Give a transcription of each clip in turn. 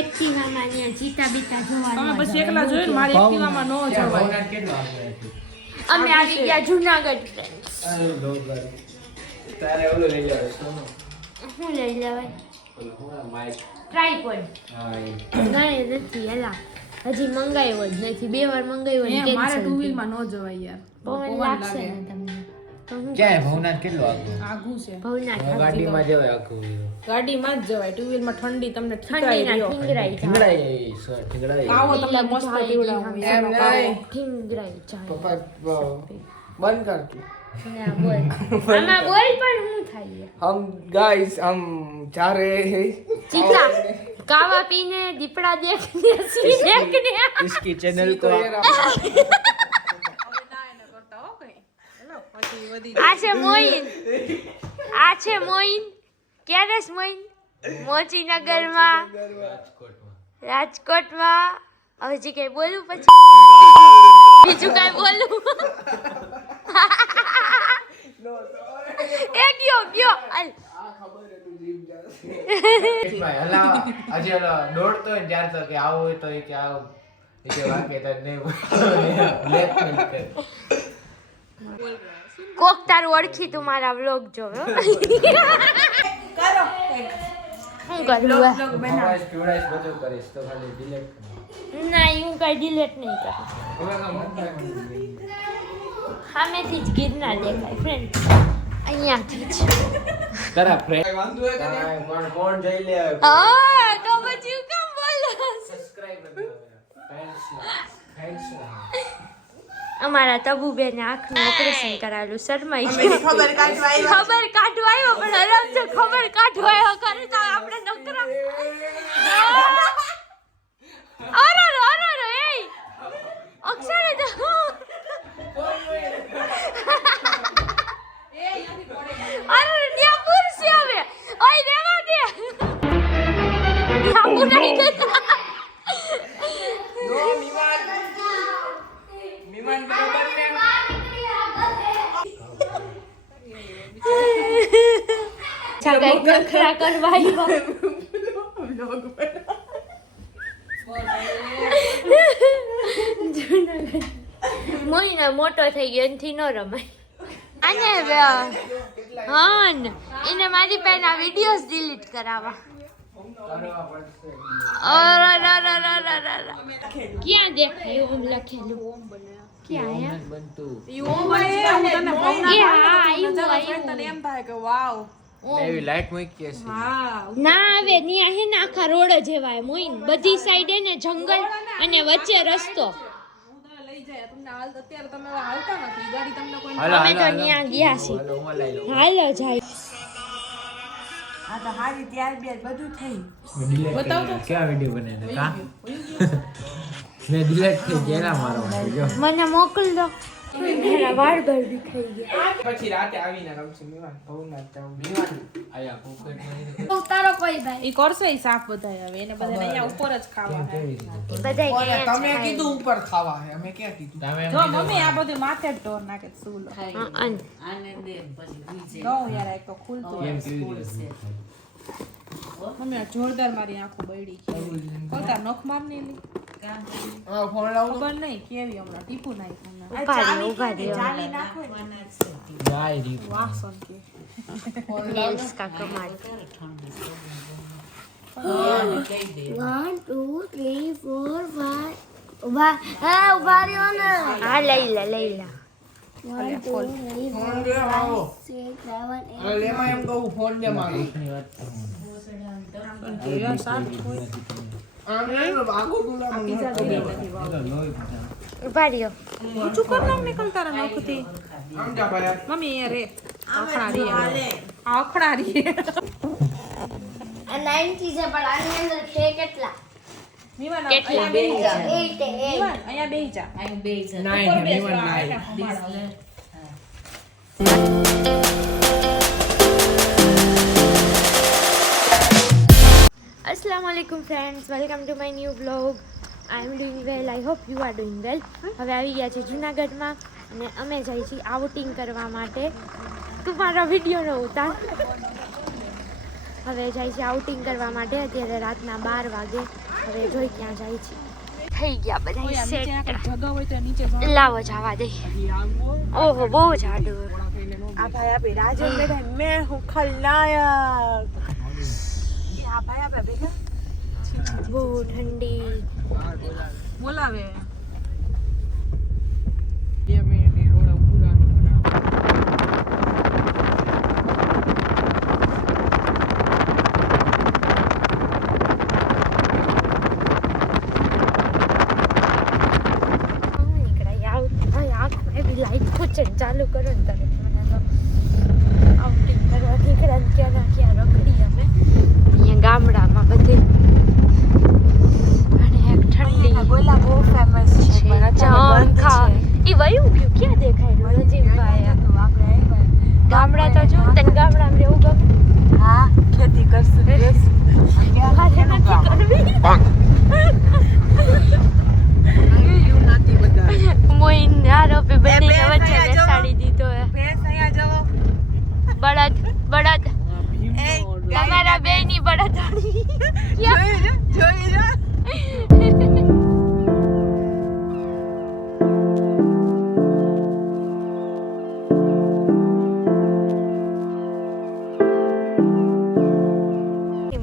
એક્ટિવામાં ને ચીતા બીતા જોવા તમે પછી એકલા જોઈને મારી એક્ટિવામાં ન જવાય. અમે આવી ગયા જુનાગઢ ફ્રેન્ડ્સ. તારે ઓલો લઈ લેવાય સોનો. હું લઈ લેવાય ઓલો હું માઈક. ટ્રાયપોડ નહીં નથી એલા હજી મંગાવ્યો જ નથી 2 વાર મંગાવ્યો ને મારે કેન્સલ 2 વ્હીલમાં ન જવાય યાર. પવન લાગશે ને તમને તો હું ક્યાં ભવનાથ કેટલો આગળ? આઘું છે. ભવનાથ ગાડીમાં જવાય આખું. ગાડીમાં જ જવાય. 2 વ્હીલમાં ઠંડી તમને ઠંડીના ઠીકરાઈ ઠીંગરાઈ ઠીંગડાઈ સર ઠીંગડાઈ. આવો તમને મસ્ત પીવડાવું. એમ નહીં. ઠીંગરાઈ જાય પપ્પા બંધ કર તું. ના બોલ આમાં બોલ પણ હું થાય हम गाइस हम जा रहे हैं ચીતા કાવા પીને દીપડા દેખને સી દેખને इसकी चैनल को આ છે મોઈન ક્યારે મોઈન મોચીનગરમાં રાજકોટમાં હજી કઈ બોલું પછી બીજું કઈ બોલું એ ગયો અલ ભાઈ હલા આજે હલા દોડતો હોય ને ત્યારે તો કે આવું હોય તો એ કે આવું એ કે વાકે તો નહીં બ્લેકમેલ કરે. કોક તારું ઓળખી તું મારા વ્લોગ જોવે કરો શું કરું મોબાઈલ સ્ટોરેજ બધું કરીશ તો ખાલી ડિલીટ ના હું કઈ ડિલીટ નહીં કરું સામેથી જ ગિરનાર દેખાય ફ્રેન્ડ અહીંયાથી જ તારા ફ્રેન્ડ પણ કોણ જઈ લે હા તો પછી કેમ બોલો સબસ્ક્રાઇબ ફ્રેન્ડ્સ અમારા તબુબેને આંખનું ઓપરેશન કરાવેલું શરમાઈ અમે ખબર કાઢવા આવ્યા. ખબર કાઢવા આવ્યો પણ હરામ છે ખબર કાઢવા આવ્યો કરે તો આપણે નકરા અરે એ અક્ષરે તો અરે ત્યાં પુરસી આવે ઓય દેવા દે આપુ નહીં દેતા નો મીમાન બરોબર ને કઈ નખરા કરવા આવ્યો મોઈના મોટો થઈ ગયો એનથી ન રમાય આને હા ને એને મારી પાસે આ વિડિયોઝ ડિલીટ કરાવવા ક્યાં દેખાયું ઓમ લખેલું ક્યાં હે બનતું હું તને એ હા આવ્યું તને આવ્યું એમ થાય કે વાવ. એવી લાઈટ મૂકી છે. હા ના આવે ન્યા હે ને આખા રોડ જ એવાય મોઈન બધી સાઈડે ને જંગલ અને વચ્ચે રસ્તો હું તને લઈ જાય. તમને હાલ અત્યારે તમે હવે હાલતા નથી. ગાડી તમને કોઈ હાલો અમે તો હાલો ન્યા ગયા છીએ હાલો હું લઈ લઉં. હાલો જાય આ તો હારી ત્યાર બે બધું થઈ બતાવ તો. ક્યાં વિડિયો બનાવ્યો કા મેં ડિલીટ થઈ ગયેલા મારો જો મને મોકલ દો મારા વાળ બર દેખાઈ ગયા પછી રાતે આવીને રમશું મીમાન ભવનાથ જાવ મીમાન આયા પોકેટ તો તારો કોઈ ભાઈ ઈ કરશે ઈ સાફ બધાય હવે એને બધાને અહીંયા ઉપર જ ખાવા હે. કેવી રીતે બધાય ઓલે ગયા તમે કીધું ઉપર ખાવા હે અમે ક્યાં કીધું તમે જો મમ્મી આ બધું માથે જ ઢોર નાખે છે સૂલો. અન ઘઉં યાર એક તો ખુલતું કેમ હોય. કેવી રીતે મમ્મી આ જોરદાર મારી આંખો બળી ગઈ. કોતા નખ મારની લી. હા ફોન લાવ ખબર નહીં કેવી હમણાં ટીપુ નાખ્યું હમણાં. ઉભા રહ્યો ચાલી નાખો જાય રી વાહ સોન કે ફોન લાવ इसका कमाल 1 2 3 4 5 ઉભા રહ્યો ને હા લઈ લે 1 2 3 ફોન દે આવો 6 7 હવે લેમાં એમ કહું ફોન દે મારો ની વાત કરું યાર સાફ હોય. આને આગો દુલા આ પીઝા જેવી નથી વાવ. તો લોહી પીતા ઉભા રહ્યો ઊંચું કર નાખ નીકળ તારા નખથી. આમ જા ભાઈ મમ્મી એ રે આખડા રે આખડા રે. આ 90 છે પણ આની અંદર છે કેટલા મીવાન કેટલા અહીંયા બેહી જા. 8 મીવાન અહીંયા બેહી જા. નાઈ ઉપર બેસ, મીમાન આ નાઈ એટલે સંભાળો. अस्सलाम वालेकुम friends welcome to my new vlog I am doing well I hope you are doing well હવે આવી ગયા છે જૂનાગઢમાં અને અમે જઈએ છીએ આઉટિંગ કરવા માટે તું મારા વિડીયોનો ઉતાર હવે જાય છે આઉટિંગ કરવા માટે. અત્યારે રાતના 12 વાગે. હવે જોઈ ક્યાં જાય છે. થઈ ગયા બધા સેટ. જગા હોય તો નીચે લાવો જવા દે. ઓહો બહુ જાડું. આ ભાઈ આપે રાજન બેઠા મેં હું ખલનાયક. આ ભાઈ આપે બેઠા બહુ ઠંડી. બોલાવે લાઈટ ખૂચે ચાલુ કરો ને તરત મને તો આઉટિંગ કરવા નીકળ્યા ને ક્યાં રખડી અમે અહીંયા ગામડામાં બધે. અને એક ઠંડી બોલા બહુ ફેમસ છે પણ અત્યારે બંધ છે. એ વયું ગયું ક્યાં દેખાય નજીકભાઈ આપણે ગામડા તો જો તને ગામડામાં રહેવું ગમે. હા ખેતી કરશું મારે નથી કરવી. મોઈન આરોપી બંને વચ્ચે બેસાડી દીધો હે. ભેંસ અહીંયા જવો બળદ બળદ એ તમારા બેની બળદણી જોઈ જો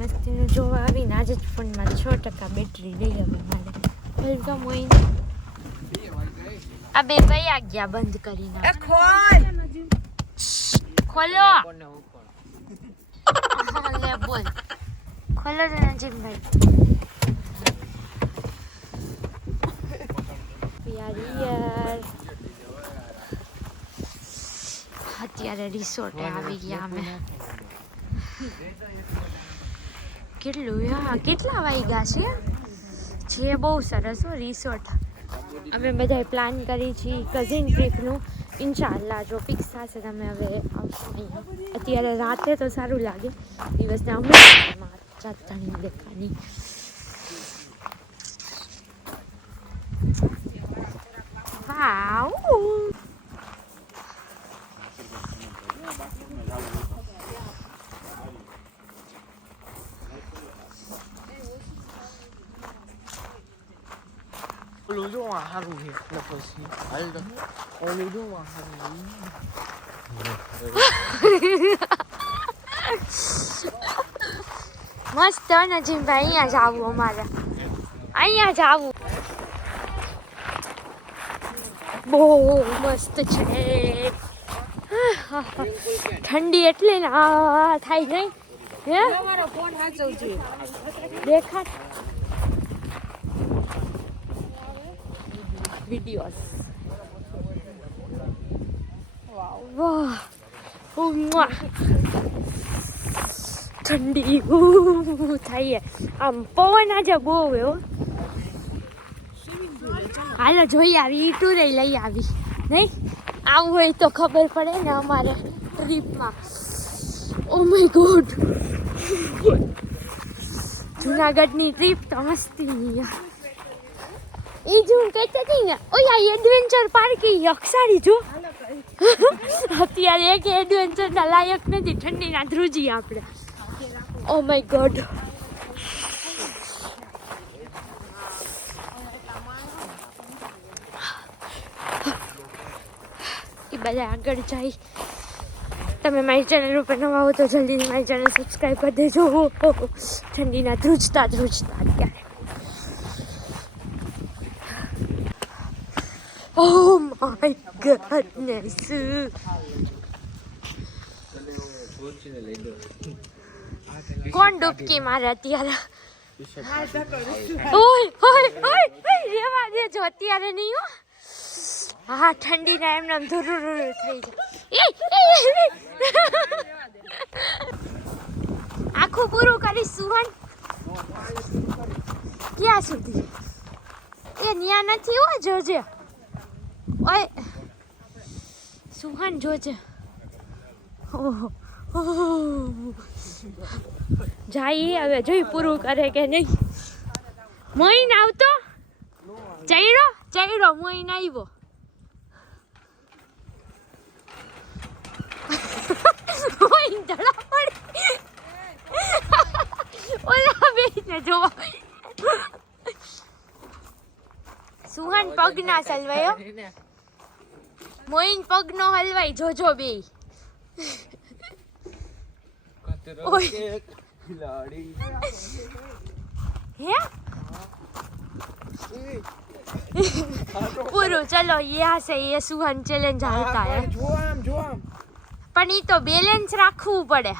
મસ્તીનું જોવા આવીને આજે જ ફોનમાં 6% બેટરી રહી હવે મારે. વેલકમ મોઈન. આ બે વયા ગયા બંધ કરીને. એ ખોલ ખોલો. લે બોલ ખોલો તો નજીકભાઈ. યાર અત્યારે રિસોર્ટે આવી ગયા અમે. કેટલા વાગ્યા છે બહુ સરસ હો રિસોર્ટ. અમે બધાએ પ્લાન કરી છીએ કઝિન ટ્રીપનું. ઇન્શાલ્લાહ જો ફિક્સ થશે તમે હવે આવશું અહીંયા. અત્યારે રાતે તો સારું લાગે, દિવસના હમણાં રાતની દેખાની. વાવ ઓલું જો આ સારું છે એટલે પછી હાલ તો ઓલું જો આ સારું મસ્ત નજીમભાઈ. અહીંયા જ આવું અમારે, અહીંયા જ આવું. બહુ મસ્ત છે. ઠંડી એટલે ને આ થાય નહીં હે. મારો ફોન સાચવજે. દેખાડ વિડીયોસ. વાહ ઠંડી થાય આમ પવન આજે બહુ એવો. હાલો જોઈ આવી ટૂરે લઈ આવી નહીં. આવું હોય તો ખબર પડે ને અમારે ટ્રીપમાં. ઓ માય ગોડ જુનાગઢની ટ્રીપ તો મસ્તી. એ જો હું કહેતી હતી ને ઓય આ એડવેન્ચર પાર્ક એ અક્ષારી જો અત્યારે એક એડવેન્ચરના લાયક નથી. ઠંડીના ધ્રુજી આપણે. ઓ માય ગોડ એ બધા આગળ જાય. તમે મારી ચેનલ ઉપર નવા હો તો જલ્દી મારી ચેનલ સબસ્ક્રાઈબ કરી દેજો. ઠંડીના ધ્રુજતા અત્યારે. Oh my goodness. કોણ ડૂબકી મારે અત્યારે? ઓય ઓય ઓય રેવા દેજો અત્યારે નહીં હો. હા ઠંડીના એમને ધુરુર થઈ જાય. આખું પૂરું કરીશ સુહન. ક્યાં સુધી? એ ન્યા નથી હો જોજે. ઓય સુહાન જોજે. જાય હવે જોઈ પૂરું કરે કે નહીં. મોઈન આવતો ચૈરો મોઈન આવ્યો. મોઈન ધડા પડી. ઓલા બેને જો સુહાન પગ ના સલવાયો મોઈન પગ નો હલવાઈ જોજો બે खिलाड़ी હે પૂરું ચલો यहाँ से ये सुहान चैलेंज हालता है પણ ઈ તો બેલેન્સ રાખવું પડે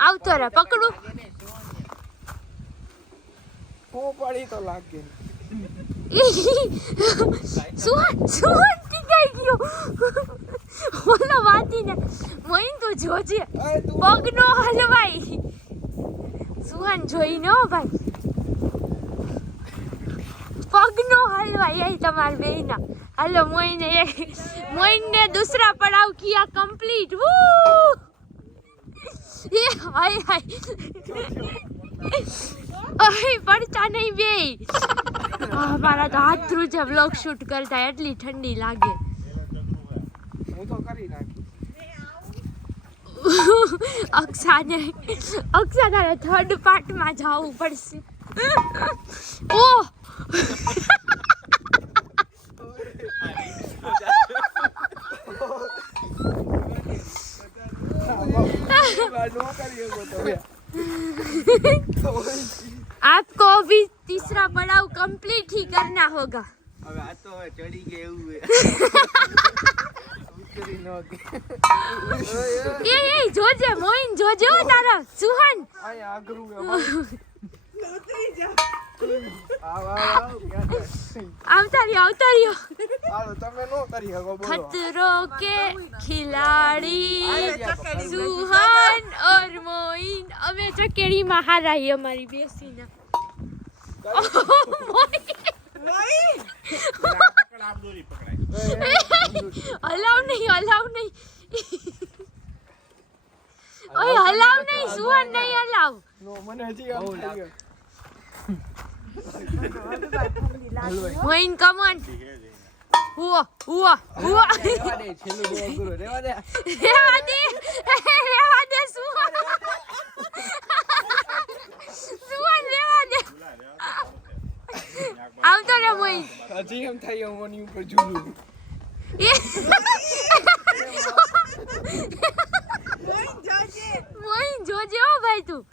આવતો રે પકડું वो पड़ी तो लाग गई સુહાન સુહાન ટીકાઈ ગયો ઓલો વાતીને મોઈન તું જોજે પગ નો હલવાઈ સુહાન જોઈ નો ભાઈ પગ નો હલવાઈ આઈ તમાર બેના હાલો મોઈને दूसरा पड़ाव किया कंप्लीट ये हाय हाय अरे पड़ता नहीं बे हमारा तो हाथ थ्रू जब व्लॉग शूट करता है એટલી ઠંડી લાગે હું તો કરી નાખી અક્ષાને થર્ડ પાર્ટમાં જવું પડશે ઓહ आपको अभी तीसरा पड़ाव कंप्लीट ही करना होगा अब आ तो चढ़ी गए हुए उतरी न ये जोजे मोइन जोजे हो तारा सुहान आय आगरू આવતા રહ્યો હાલો તમે નો કરી શકો બોલો खतरों के खिलाड़ी सुहान और मोइन અમે ચકેડીમાં હારાઈ અમારી બેસીને હલાવ નહીં ઓય હલાવ નહીં સુહાન નહીં હલાવ નો મને હજી આમ થઈ ગયો મોઇન કમ ઓન હુઆ રેવા દે છેલ્લું દો ગુરુ રેવા દે સુહાન રેવા દે આવતો રે મોઇન હજી એમ થાય હું ઓની ઉપર ઝૂલું મોઇન જોજે હો ભાઈ તું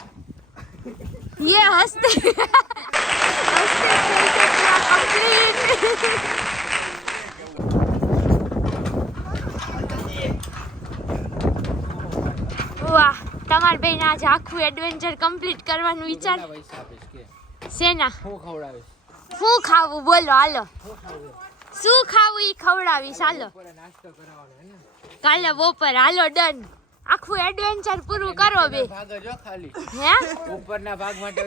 ये हंसते खेलते पूरा कंप्लीट વાહ તમાર બેન આજ આખું એડવેન્ચર કમ્પ્લીટ કરવાનું વિચાર સેના હું ખવડાવીશ શું ખાવું બોલો હાલો શું ખાવું ઈ ખવડાવીશ હાલો નાસ્તો કરાવવાનો હે ને કાલે બપોર હાલો ડન આખું એડવેન્ચર પૂરું કરો બે ભાગ જો ખાલી હે ઉપરના ભાગ માટે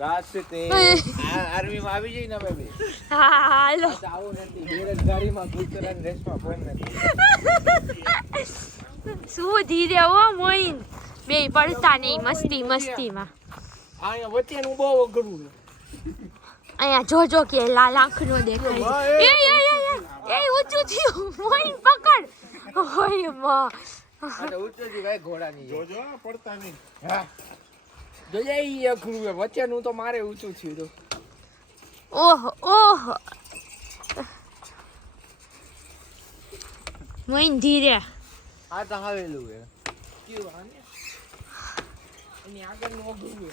રાસ્તે આર્મી માં આવી જઈ ને બેબી હા હાલો આવું નથી બેરોજગારીમાં ગુજરાત રેસમાં પણ નથી શું ધીરે હો મોઈન બે પડતા નહીં મસ્તીમાં આયા વચ્ચેનું બહુ અઘરું છે અહીંયા જોજો કે લાલ આંખનો દેખાય એ ઊંચું થયું મોઈન પકડ ઓય માં અરે ઊંચો થી ભાઈ ઘોડાની જોજો પડતા નહીં હા જોઈએ ઈ અઘરું છે વચ્ચેનું તો મારે ઊંચું થયું તો ઓહ મોઈન ધીરે આ તો હવેલું છે કેવું આને એની આગળનું અઘરું છે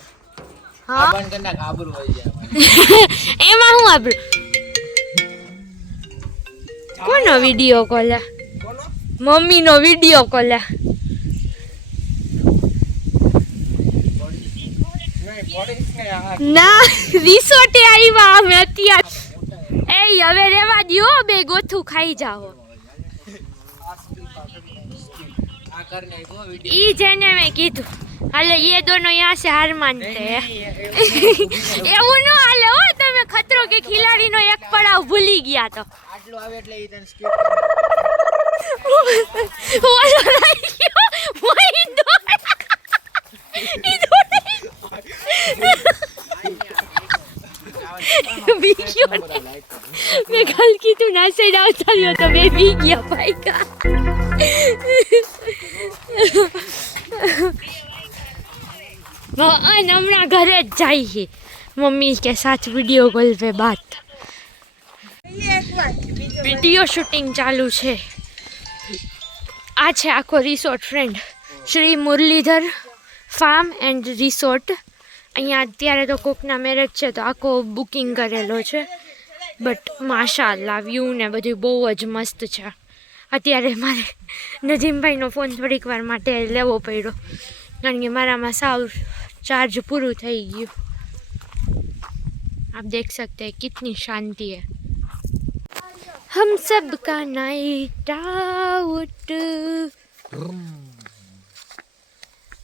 હા બંધ કરી નાખ આબરૂ હોય જાય એમાં હું આપણું કોનો વિડિયો કોલ બોલો મમ્મીનો વિડિયો કોલ નહીં પડીશ ને આ ના રિસોર્ટે આવ્યા અમે અત્યારે એ હવે રેવા દ્યો બે ગોથું ખાઈ જાઓ આ કર નાખો વિડિયો ई जेने में कीधु हाले ये दोनों यहाँ से हार मानते हैं એવું નો હાલે હો તમે ખતરો કે ખિલાડીનો એક પડાવ ભૂલી ગયા તો આટલું આવે એટલે ઈ તને સ્કીપ ઓલો રહી ગયો મોઈ દોડ ઈ દોડ બીક્યો મેં કાલ કીધું ના હસીને આવતા રહ્યો તો બે બી ગયા ભાઈ કા અને હમણાં ઘરે જ જાય છે મમ્મી કે સાથ वीडियो कॉल पे बात वीडियो शूटिंग चालू છે આ છે આખો resort friend Shri Murlidhar farm and resort અહીંયા અત્યારે તો કોકના મેરેજ છે તો આખો બુકિંગ કરેલો છે બટ માશાઅલ્લાહ વ્યૂ ને બધું બહુ જ મસ્ત છે અત્યારે મારે નજીમભાઈનો ફોન થોડીક વાર માટે લેવો પડ્યો કારણ કે મારામાં સાવ चार्ज पूરું થઈ ગયું आप देख सकते हैं कितनी शांति है हम सब का नाइट आउट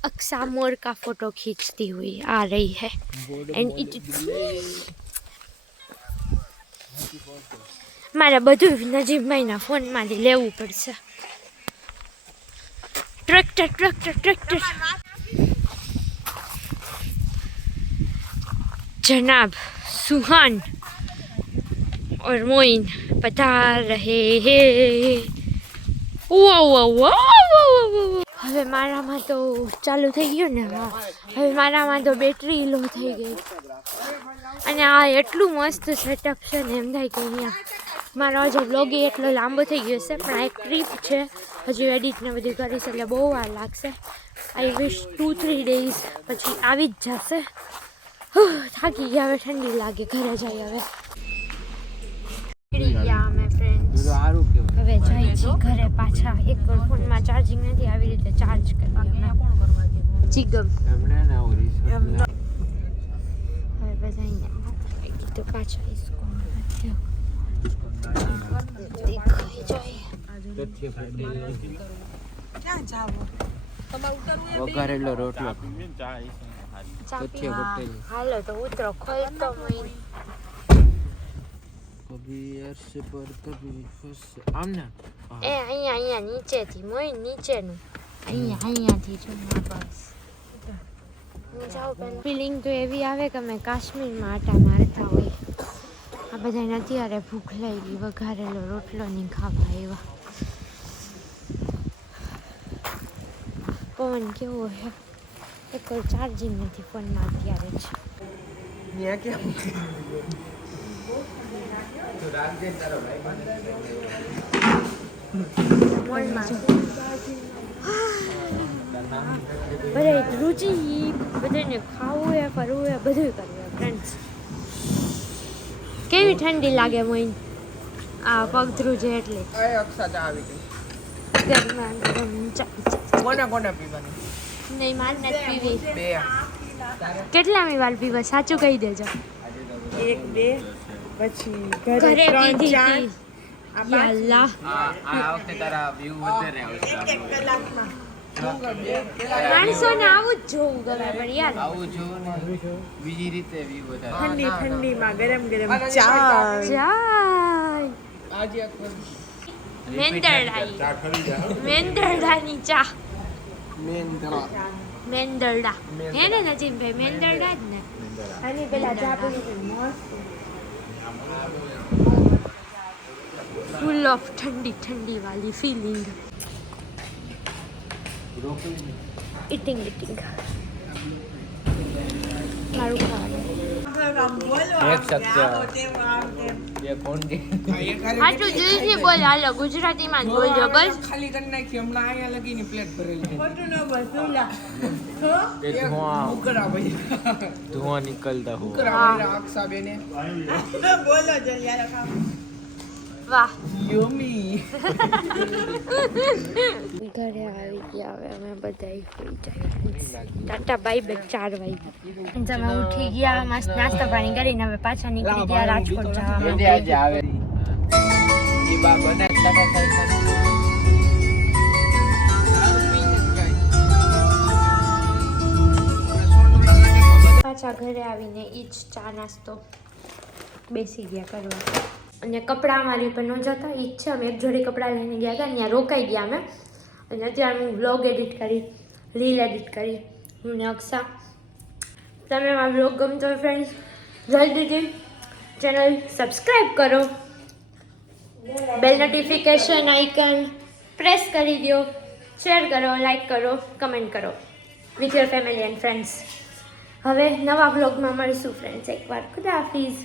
अक्सा मोर का फोटो खींचती हुई आ रही है एंड इट મારે બધું નજીબભાઈના ફોનમાંથી લેવું પડશે ટ્રેક્ટર ટ્રેક્ટર ટ્રેક્ટર जनाब सुहान और मोइन पधार रहे हैं હવે મારામાં તો ચાલુ થઈ ગયું ને હવે મારામાં તો બેટરી લો થઈ ગઈ અને આ એટલું મસ્ત સેટઅપ છે ને એમ થાય કે અહીંયા મારો હજુ બ્લોગ એટલો લાંબો થઈ ગયો છે પણ આ એક ટ્રીપ છે હજુ એડિટ ને બધું કરીશ એટલે બહુ વાર લાગશે આઈ વિશ 2-3 ડેઝ પછી આવી જ જશે થાકી ગયા હવે ઠંડી લાગે ઘરે જઈ હવે અમે ફ્રેન્ડ્સ હવે જઈ છીએ ઘરે પાછા એક ફોનમાં ચાર્જિંગ નથી આવી રીતે ચાર્જ કરીએ જીગમ હવે બધા અહીંયા તો પાછા ઇસ્કોન દેખાઈ જાય ક્યાં જાવો વઘારેલો રોટલો હાલો તો ઉતરો ખોલતો મહિને કભી અરસે પર કભી ફસ આમને એ અહીંયા નીચેથી મોઈ નીચેનું અહીંયાથી જો બસ જાઓ પહેલા ફિલિંગ તો એવી આવે કે અમે કાશ્મીરમાં આટા મારતા હોય આ બધાને અત્યારે ભૂખ લાગી વઘારેલો રોટલો નહીં ખાવા આવ્યા પવન કેવો છે એક ચાર્જિંગ નથી ફોનમાં અત્યારે જ ન્યા કેમ બધા રુચિ બધાને ખાવું હે ફરવું હે બધું કરવું હે ફ્રેન્ડ્સ કેવી ઠંડી લાગે મોઈન આ પગથરું છે એટલે એ અક્ષા ચા આવી ગઈ ગરમા ગરમ ચા કોને પીવાની નહીં માર નથી પીવી બે કેટલામી વાર પીવા સાચું કહી દેજો 1-2 પછી ઘરે ઘરે 3-4 પીધી આ યા અલ્લાહ આ વખતે તારા વ્યૂ વધારે આવશે એક કલાકમાં માણસોને આવું જ જોવું ગમે પણ યાર આવું જોવું ને બીજી રીતે વ્યૂ વધારે ઠંડીમાં ગરમ ગરમ ચા જાય આજે મેંદરડાની ચા મેંદડા મેંદરડા હે ને નજીમભાઈ મેંદરડા જ ને આની પેલા ચા પીવી મસ્ત ફૂલ ઓફ ઠંડી વાલી ફીલિંગ ઇટિંગ મારું ખાવાનું એક સત્ય ये कौन के હાચું દિલથી બોલ હાલો ગુજરાતીમાં જ બોલજો બસ ખાલી કરી નાખી હમણાં અહીંયા લગીને પ્લેટ ભરેલી ખોટું ન બોલતું ये धुआं ઉકરા ભાઈ धुआं निकलता हुआ ઉકરા અક્ષા બેને બોલો જલ્દી યાર ખાવ વાહ યમી ઘરે આવી ગયા હવે અમે બધાય હોઈ જાય ટાટા બાય બે 4 વાગ્યા તમે ઉઠી ગયા મસ્ત નાસ્તા પાણી કરીને હવે પાછા નીકળી ગયા રાજકોટ જવા ये માટે आज आवे ये बा बना टाटा साइकिल પાછા ઘરે આવીને ઈ જ ચા નાસ્તો બેસી ગયા કરવા અને કપડાં અમારી પર ન જતા ઈ જ છે અમે એક જોડી કપડાં લઈને ગયા હતા ત્યાં રોકાઈ ગયા અમે અને અત્યારે હું વ્લોગ એડિટ કરી રીલ એડિટ કરી હું ને અક્ષા તમે મારો વ્લોગ ગમતો હોય ફ્રેન્ડ્સ જલ્દીથી ચેનલ સબસ્ક્રાઈબ કરો બેલ નોટિફિકેશન આઇકન પ્રેસ કરી દો, શેર કરો, લાઈક કરો, કમેન્ટ કરો with your family and friends. હવે નવા વ્લોગમાં મળીશું ફ્રેન્ડ્સ. એકવાર ખુદા હાફિઝ.